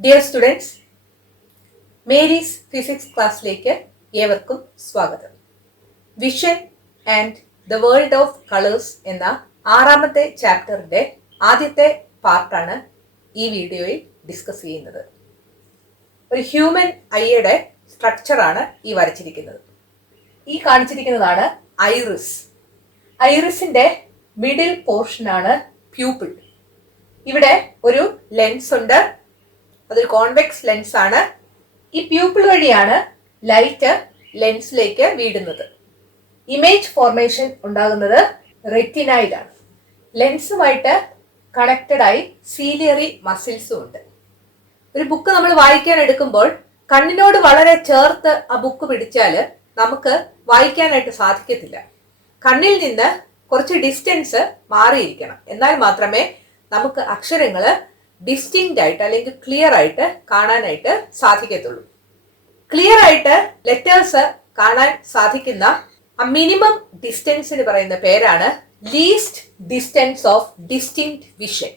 Dear students, Mary's physics ക്ലാസ്സിലേക്ക് ഏവർക്കും സ്വാഗതം. Vision and the world of colours എന്ന 6ാമത്തെ ചാപ്റ്ററിന്റെ ആദ്യത്തെ പാർട്ടാണ് ഈ വീഡിയോയിൽ ഡിസ്കസ് ചെയ്യുന്നത്. ഒരു ഹ്യൂമൻ ഐയുടെ സ്ട്രക്ചറാണ് ഈ വരച്ചിരിക്കുന്നത്. ഈ കാണിച്ചിരിക്കുന്നതാണ് ഐറിസ്. ഐറിസിന്റെ മിഡിൽ പോർഷനാണ് പ്യൂപ്പിൾ. ഇവിടെ ഒരു ലെൻസ് ഉണ്ട്, അതൊരു കോൺവെക്സ് ലെൻസ് ആണ്. ഈ പ്യൂപ്പിൾ വഴിയാണ് ലൈറ്റ് ലെൻസിലേക്ക് വീഴുന്നത്. ഇമേജ് ഫോർമേഷൻ ഉണ്ടാകുന്നത് റെറ്റിനയിലാണ്. ലെൻസുമായിട്ട് കണക്റ്റഡ് ആയി സീലിയറി മസിൽസും ഉണ്ട്. ഒരു ബുക്ക് നമ്മൾ വായിക്കാൻ എടുക്കുമ്പോൾ കണ്ണിനോട് വളരെ ചേർത്ത് ആ ബുക്ക് പിടിച്ചാൽ നമുക്ക് വായിക്കാനായിട്ട് സാധിക്കത്തില്ല. കണ്ണിൽ നിന്ന് കുറച്ച് ഡിസ്റ്റൻസ് മാറിയിരിക്കണം, എന്നാൽ മാത്രമേ നമുക്ക് അക്ഷരങ്ങൾ ഡിസ്റ്റിങ്ക്റ്റ് ആയിട്ട് അല്ലെങ്കിൽ ക്ലിയർ ആയിട്ട് കാണാനായിട്ട് സാധിക്കത്തുള്ളൂ. ക്ലിയർ ആയിട്ട് ലെറ്റേഴ്സ് കാണാൻ സാധിക്കുന്ന ആ മിനിമം ഡിസ്റ്റൻസിന് പറയുന്ന പേരാണ് least distance of distinct vision.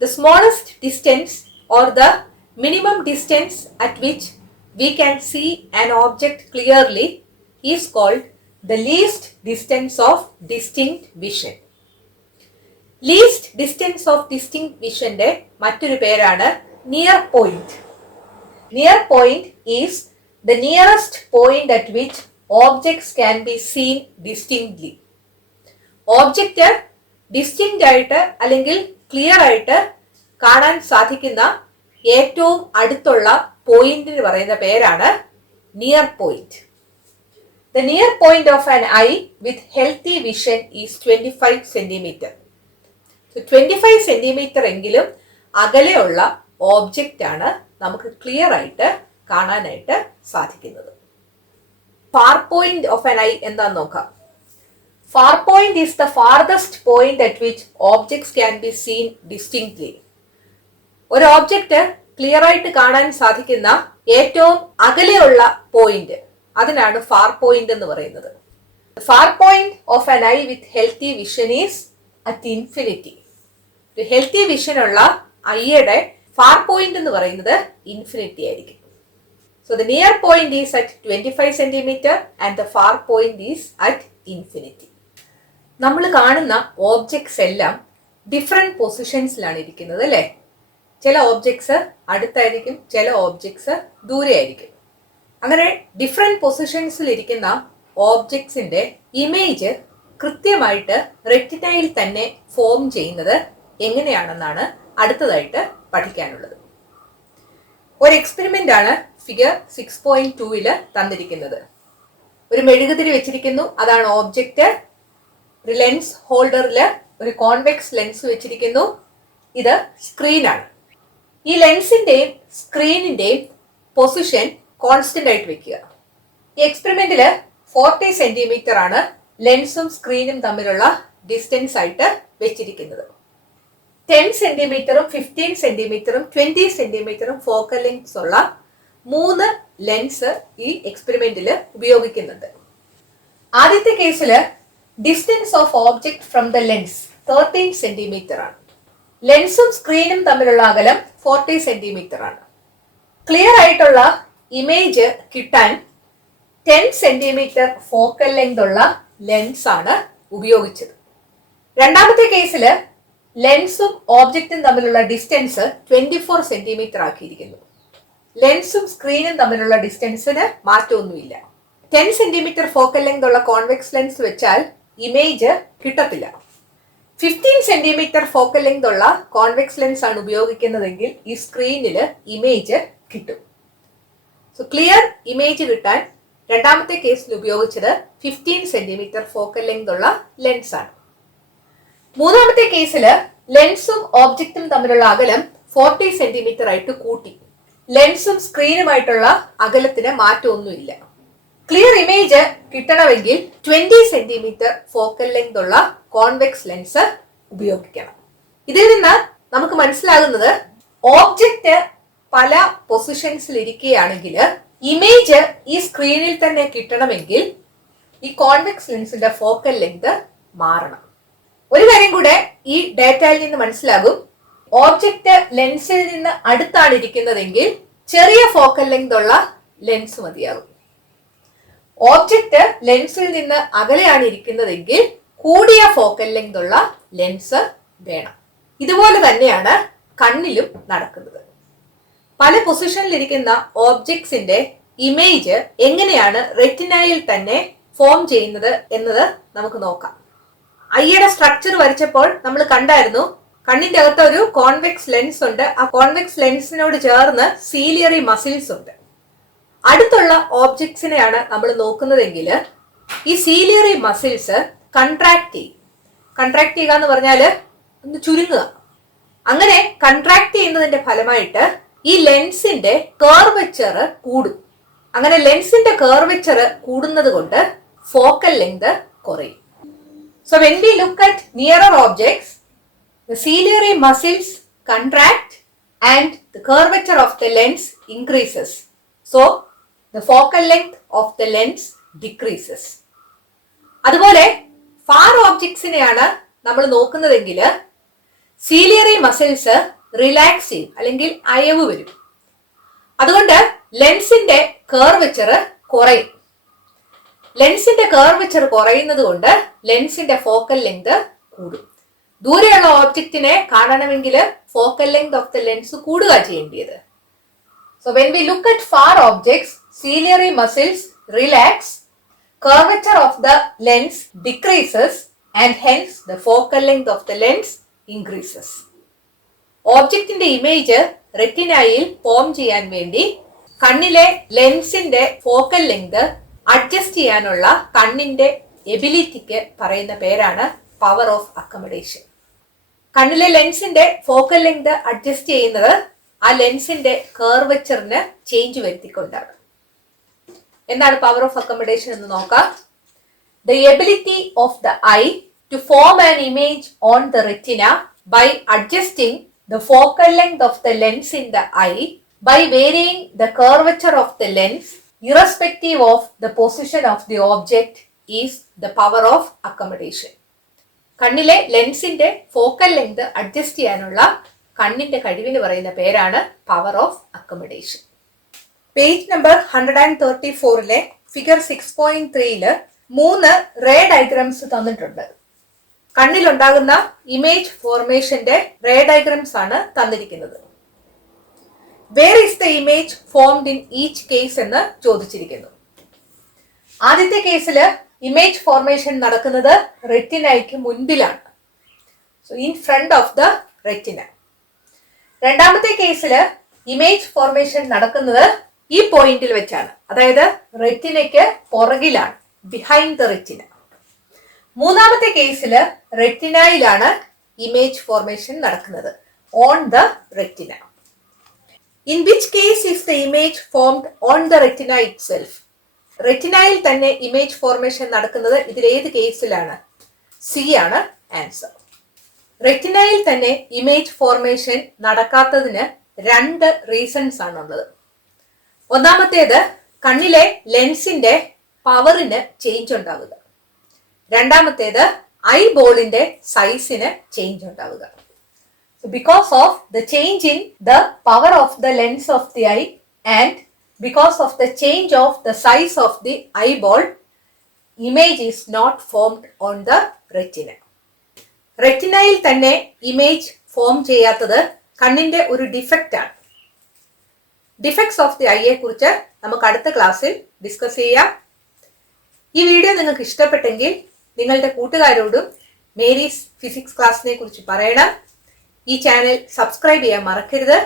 The smallest distance or the minimum distance at which we can see an object clearly is called the least distance of distinct vision. Least distance of distinct വിഷന്റെ മറ്റൊരു പേരാണ് near point. Near point is the nearest point at which objects can be seen distinctly. Object distinct ആയിട്ട് അല്ലെങ്കിൽ clear ആയിട്ട് കാണാൻ സാധിക്കുന്ന ഏറ്റവും അടുത്തുള്ള പോയിന്റിന് പറയുന്ന പേരാണ് near point. The near point of an eye with healthy vision is 25 centimeter. So 25 centimeter എങ്കിലും അകലെയുള്ള ഓബ്ജക്റ്റ് ആണ് നമുക്ക് ക്ലിയർ ആയിട്ട് കാണാനായിട്ട് സാധിക്കുന്നത്. Far point of an eye എന്താന്ന് നോക്കാം. Far point is the farthest point at which objects can be seen distinctly. ഒരു ഓബ്ജക്റ്റ് ക്ലിയർ ആയിട്ട് കാണാൻ സാധിക്കുന്ന ഏറ്റവും അകലെയുള്ള പോയിന്റ്, അതിനാണ് ഫാർ പോയിന്റ് എന്ന് പറയുന്നത്. Far point of an eye with healthy vision is at infinity. ഒരു ഹെൽത്തി വിഷൻ ഉള്ള ഐയുടെ ഫാർ പോയിന്റ് എന്ന് പറയുന്നത് ഇൻഫിനിറ്റി ആയിരിക്കും. So the near point is at 25 centimetre and the far point is at infinity. നമ്മൾ കാണുന്ന ഓബ്ജക്ട്സ് എല്ലാം different പൊസിഷൻസിലാണ് ഇരിക്കുന്നത്, അല്ലേ? ചില ഓബ്ജക്ട്സ് അടുത്തായിരിക്കും, ചില ഓബ്ജക്ട്സ് ദൂരെ ആയിരിക്കും. അങ്ങനെ ഡിഫറെന്റ് പൊസിഷൻസിൽ ഇരിക്കുന്ന ഓബ്ജക്ട്സിന്റെ ഇമേജ് കൃത്യമായിട്ട് റെറ്റിനയിൽ തന്നെ ഫോം ചെയ്യുന്നത് എങ്ങനെയാണെന്നാണ് അടുത്തതായിട്ട് പഠിക്കാനുള്ളത്. ഒരു എക്സ്പെരിമെന്റ് ആണ് ഫിഗർ 6.2 തന്നിരിക്കുന്നത്. ഒരു മെഴുകുതിരി വെച്ചിരിക്കുന്നു, അതാണ് ഓബ്ജക്റ്റ്. ഒരു ലെൻസ് ഹോൾഡറിൽ ഒരു കോൺവെക്സ് ലെൻസ് വെച്ചിരിക്കുന്നു, ഇത് സ്ക്രീനാണ്. ഈ ലെൻസിന്റെയും സ്ക്രീനിന്റെയും പൊസിഷൻ കോൺസ്റ്റന്റ് ആയിട്ട് വെക്കുക. ഈ എക്സ്പെരിമെന്റിൽ 40 സെന്റിമീറ്റർ ആണ് ലെൻസും സ്ക്രീനും തമ്മിലുള്ള ഡിസ്റ്റൻസ് ആയിട്ട് വെച്ചിരിക്കുന്നത്. 10 സെന്റിമീറ്ററും 15 സെന്റിമീറ്ററും 20 സെന്റിമീറ്ററും ഫോക്കൽ ലെങ്സ് ഉള്ള 3 ലെൻസ് ഈ എക്സ്പെരിമെന്റിൽ ഉപയോഗിക്കുന്നുണ്ട്. ആദ്യത്തെ കേസിൽ distance of object from the lens 13 centimetre ആണ്. ലെൻസും സ്ക്രീനും തമ്മിലുള്ള അകലം 40 സെന്റിമീറ്റർ ആണ്. ക്ലിയർ ആയിട്ടുള്ള ഇമേജ് കിട്ടാൻ 10 സെന്റിമീറ്റർ ഫോക്കൽ ലെങ്ത് ഉള്ള ലെൻസ് ആണ് ഉപയോഗിച്ചത്. രണ്ടാമത്തെ കേസിൽ ലെൻസും ഓബ്ജക്റ്റും തമ്മിലുള്ള ഡിസ്റ്റൻസ് 24 സെന്റിമീറ്റർ ആക്കിയിരിക്കുന്നു. ലെൻസും സ്ക്രീനും തമ്മിലുള്ള ഡിസ്റ്റൻസിന് മാറ്റമൊന്നുമില്ല. 10 സെന്റിമീറ്റർ ഫോക്കൽ ലെങ്ത് ഉള്ള കോൺവെക്സ് ലെൻസ് വെച്ചാൽ ഇമേജ് കിട്ടത്തില്ല. 15 സെന്റിമീറ്റർ ഫോക്കൽ ലെങ്ത് ഉള്ള കോൺവെക്സ് ലെൻസ് ആണ് ഉപയോഗിക്കുന്നതെങ്കിൽ ഈ സ്ക്രീനിൽ ഇമേജ് കിട്ടും. സോ ക്ലിയർ ഇമേജ് കിട്ടാൻ രണ്ടാമത്തെ കേസിൽ ഉപയോഗിച്ചത് 15 സെന്റിമീറ്റർ ഫോക്കൽ ലെങ്ത് ഉള്ള ലെൻസ് ആണ്. മൂന്നാമത്തെ കേസിൽ ലെൻസും ഓബ്ജക്റ്റും തമ്മിലുള്ള അകലം 40 സെന്റിമീറ്റർ ആയിട്ട് കൂട്ടി. ലെൻസും സ്ക്രീനുമായിട്ടുള്ള അകലത്തിന് മാറ്റമൊന്നുമില്ല. ക്ലിയർ ഇമേജ് കിട്ടണമെങ്കിൽ 20 സെന്റിമീറ്റർ ഫോക്കൽ ലെങ്ത് ഉള്ള കോൺവെക്സ് ലെൻസ് ഉപയോഗിക്കണം. ഇതിൽ നിന്ന് നമുക്ക് മനസ്സിലാകുന്നത് ഓബ്ജക്റ്റ് പല പൊസിഷൻസിൽ ഇരിക്കുകയാണെങ്കിൽ ഇമേജ് ഈ സ്ക്രീനിൽ തന്നെ കിട്ടണമെങ്കിൽ ഈ കോൺവെക്സ് ലെൻസിന്റെ ഫോക്കൽ ലെങ്ത് മാറണം. ഒരു കാര്യം കൂടെ ഈ ഡാറ്റയിൽ നിന്ന് മനസ്സിലാകും, ഓബ്ജക്റ്റ് ലെൻസിൽ നിന്ന് അടുത്താണ് ഇരിക്കുന്നതെങ്കിൽ ചെറിയ ഫോക്കൽ ലെങ്ത് ഉള്ള ലെൻസ് മതിയാകും. ഓബ്ജക്റ്റ് ലെൻസിൽ നിന്ന് അകലെയാണ് ഇരിക്കുന്നതെങ്കിൽ കൂടിയ ഫോക്കൽ ലെങ്ത് ഉള്ള ലെൻസ് വേണം. ഇതുപോലെ തന്നെയാണ് കണ്ണിലും നടക്കുന്നത്. പല പൊസിഷനിലിരിക്കുന്ന ഓബ്ജക്ട്സിന്റെ ഇമേജ് എങ്ങനെയാണ് റെറ്റിനയിൽ തന്നെ ഫോം ചെയ്യുന്നത് എന്നത് നമുക്ക് നോക്കാം. ഐയുടെ സ്ട്രക്ചർ വരച്ചപ്പോൾ നമ്മൾ കണ്ടായിരുന്നു കണ്ണിന്റെ അകത്ത് ഒരു കോൺവെക്സ് ലെൻസ് ഉണ്ട്. ആ കോൺവെക്സ് ലെൻസിനോട് ചേർന്ന് സീലിയറി മസിൽസ് ഉണ്ട്. അടുത്തുള്ള ഓബ്ജക്ട്സിനെയാണ് നമ്മൾ നോക്കുന്നതെങ്കിൽ ഈ സീലിയറി മസിൽസ് കൺട്രാക്ട് ചെയ്യും. കൺട്രാക്ട് ചെയ്യുക എന്ന് പറഞ്ഞാൽ ഒന്ന് ചുരുങ്ങുക. അങ്ങനെ കൺട്രാക്ട് ചെയ്യുന്നതിന്റെ ഫലമായിട്ട് ഈ ലെൻസിന്റെ കർവച്ചർ കൂടും. അങ്ങനെ ലെൻസിന്റെ കർവച്ചർ കൂടുന്നത് കൊണ്ട് ഫോക്കൽ ലെങ്ത് കുറയും. So when we look at nearer objects, the ciliary muscles contract and the curvature of the lens increases. So the focal length of the lens decreases. അതുപോലെ ഫാർ ഓബ്ജക്ട്സിനെയാണ് നമ്മൾ നോക്കുന്നതെങ്കിൽ ciliary muscles relax ചെയ്യും, അല്ലെങ്കിൽ അയവ് വരും. അതുകൊണ്ട് ലെൻസിന്റെ കർവച്ചർ കുറയും. ലെൻസിന്റെ കർവച്ചർ കുറയുന്നത് കൊണ്ട് ലെൻസിന്റെ ഫോക്കൽ ലെങ്ത് കൂടും. ദൂരെയുള്ള ഓബ്ജക്റ്റിനെ കാണണമെങ്കിൽ focal length of the lens കൂടുക ചെയ്യേണ്ടത്. So when we look at far objects, ciliary muscles relax, curvature of the lens decreases and hence the focal length of the lens increases. ഓബ്ജക്റ്റിന്റെ image റെറ്റിനയിൽ form ചെയ്യാൻ വേണ്ടി കണ്ണിലെ ലെൻസിന്റെ focal length adjust ചെയ്യാനുള്ള കണ്ണിന്റെ എബിലിറ്റിക്ക് പറയുന്ന പേരാണ് പവർ ഓഫ് അക്കമഡേഷൻ. കണ്ണിലെ ലെൻസിന്റെ ഫോക്കൽ ലെങ്ത് അഡ്ജസ്റ്റ് ചെയ്യുന്നത് ആ ലെൻസിന്റെ കർവച്ചറിന് ചേഞ്ച് വരുത്തിക്കൊണ്ടാണ്. എന്താണ് പവർ ഓഫ് അക്കമഡേഷൻ എന്ന് നോക്കാം. The ability of the eye to form an image on the retina by adjusting the focal length of the lens in the eye by varying the curvature of the lens irrespective of the position of the object is the power of accommodation. കണ്ണിലെ ലെൻസിന്റെ focal length adjust ചെയ്യാനുള്ള കണ്ണിന്റെ കഴിവിന് പറയുന്ന പേരാണ് power of accommodation. Page number 134 figure 6.3 3 ray diagrams തന്നിട്ടുണ്ട്. കണ്ണിലുണ്ടാകുന്ന image ഫോർമേഷന്റെ റേ ഡയഗ്രംസ് ആണ് തന്നിരിക്കുന്നത്. Where is the image formed in each case എന്ന് ചോദിച്ചിരിക്കുന്നു. ആദ്യത്തെ കേസിൽ ഇമേജ് ഫോർമേഷൻ നടക്കുന്നത് റെറ്റിനയ്ക്ക് മുൻപിലാണ്, so in front of the retina. രണ്ടാമത്തെ കേസിൽ ഇമേജ് ഫോർമേഷൻ നടക്കുന്നത് ഈ പോയിന്റിൽ വെച്ചാണ്, അതായത് റെറ്റിനയ്ക്ക് പുറകിലാണ്, ബിഹൈൻഡ് ദ റെറ്റിന. മൂന്നാമത്തെ കേസിൽ റെറ്റിനയിലാണ് ഇമേജ് ഫോർമേഷൻ നടക്കുന്നത്, on the retina. In which case is the image formed on the retina itself? റെറ്റിനയിൽ തന്നെ ഇമേജ് ഫോർമേഷൻ നടക്കുന്നത് ഇതിൽ ഏത് കേസിലാണ്? സി ആണ് ആൻസർ. റെറ്റിനയിൽ തന്നെ ഇമേജ് ഫോർമേഷൻ നടക്കാത്തതിന് 2 റീസൺസ് ആണുള്ളത്. ഒന്നാമത്തേത് കണ്ണിലെ ലെൻസിന്റെ പവറിന് ചേഞ്ച് ഉണ്ടാവുക. രണ്ടാമത്തേത് ഐ ബോളിന്റെ സൈസിന് ചേഞ്ച് ഉണ്ടാവുക. So because of the change in the power of the lens of the eye and because of the change of the size of the eyeball, image is not formed on the retina. റെറ്റിനയിൽ തന്നെ image form ചെയ്യാത്തത് കണ്ണിന്റെ ഒരു defect ആണ്. Defects of the ഐയെ കുറിച്ച് നമുക്ക് അടുത്ത ക്ലാസ്സിൽ ഡിസ്കസ് ചെയ്യാം. ഈ വീഡിയോ നിങ്ങൾക്ക് ഇഷ്ടപ്പെട്ടെങ്കിൽ നിങ്ങളുടെ കൂട്ടുകാരോടും മേരീസ് ഫിസിക്സ് ക്ലാസ്സിനെ കുറിച്ച് പറയണം. ഈ ചാനൽ സബ്സ്ക്രൈബ് ചെയ്യാൻ മറക്കരുത്.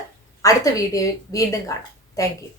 അടുത്ത വീഡിയോയിൽ വീണ്ടും കാണാം. Thank you.